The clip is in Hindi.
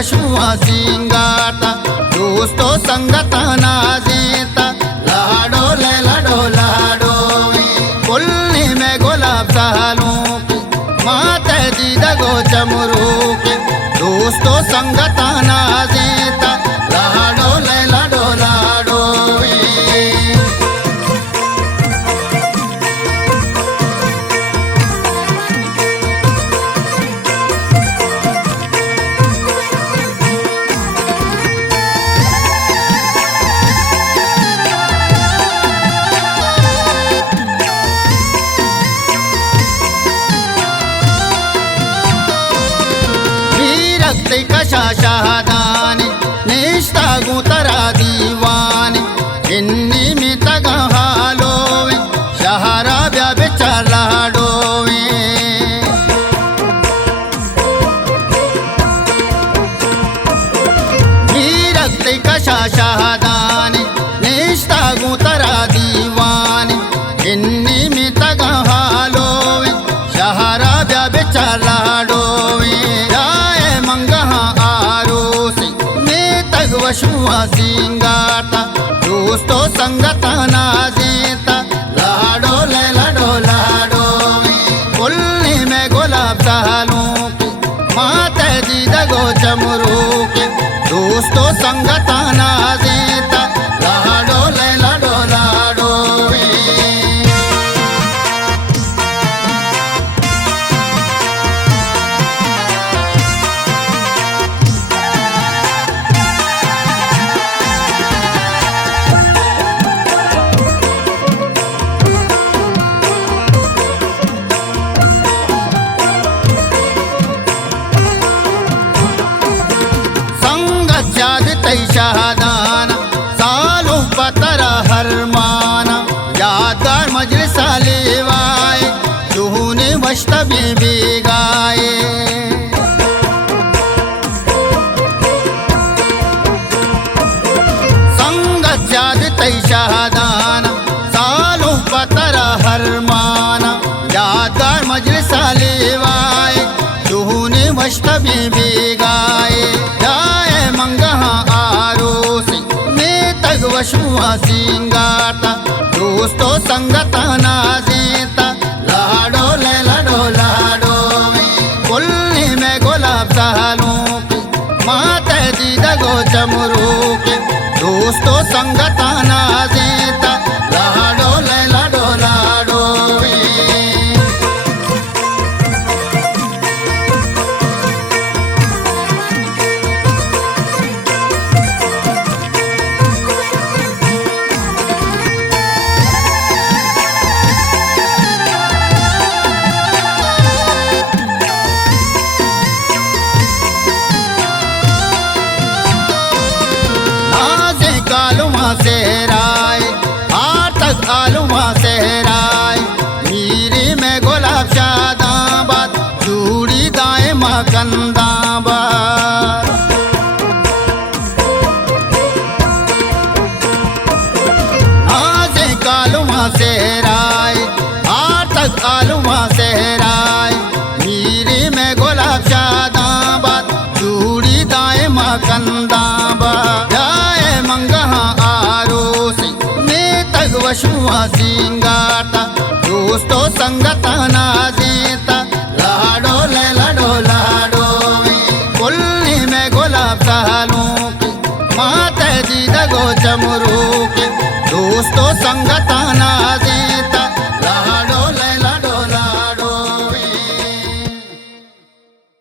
वशुआ सिंगारता दोस्तो संगता नाजेता लाडो ले लाडो लाडो कुल्ली में गुलाब सालों की माते दीदा गो चमरू के दोस्तो संगता नाजेता लाडो ले लाडो लाडो कशा शाहदानी निष्ठा गुतरा दीवानी इन्नी में तगा हालोवे शहरा ब्या बेचार लाडोवे रखते कशा शाहदानी निष्ठा गुतरा दीवानी इन्नी में तगा हालोवे शहरा ब्या बेचार लाडोवे वशुआ सिंगारता दोस्तो संगता नाजेता लाडो ले लाडो लाडो कुल्ली में गुलाब सालों की माते दीदा गो चमरू के दोस्तो संगता नाजेता लाडो ले लाडो लाडो शाहदाना सालों पतरा हरमाना यादगार मजलिसा लेवाए चूने मश्तबे बेगाए संगत याद तई शाहदाना सालों पतरा हरमाना यादगार मजलिसा लेवाए चूने मश्तबे बेगाए जाए मंगहा वशुआ सिंगारता दोस्तो संगता नाजेता लाडो ले लाडो लाडो कुल्ली में गुलाब सालों की माते दीदा गो चमरू के दोस्तो संगता नाजेता लाडो ले लाडो लाडो सहराए आर तक आलुमा सहराए मीरे में गुलाब शादाबाद चूड़ी दाए मकंदाबाद आजे कालुमा सहराए आर तक आलुमा सहराए मीरे में गुलाब शादाबाद चूड़ी दाए मकंदाबाद जाए मंगहा वशुआ सिंगारता दोस्तो संगत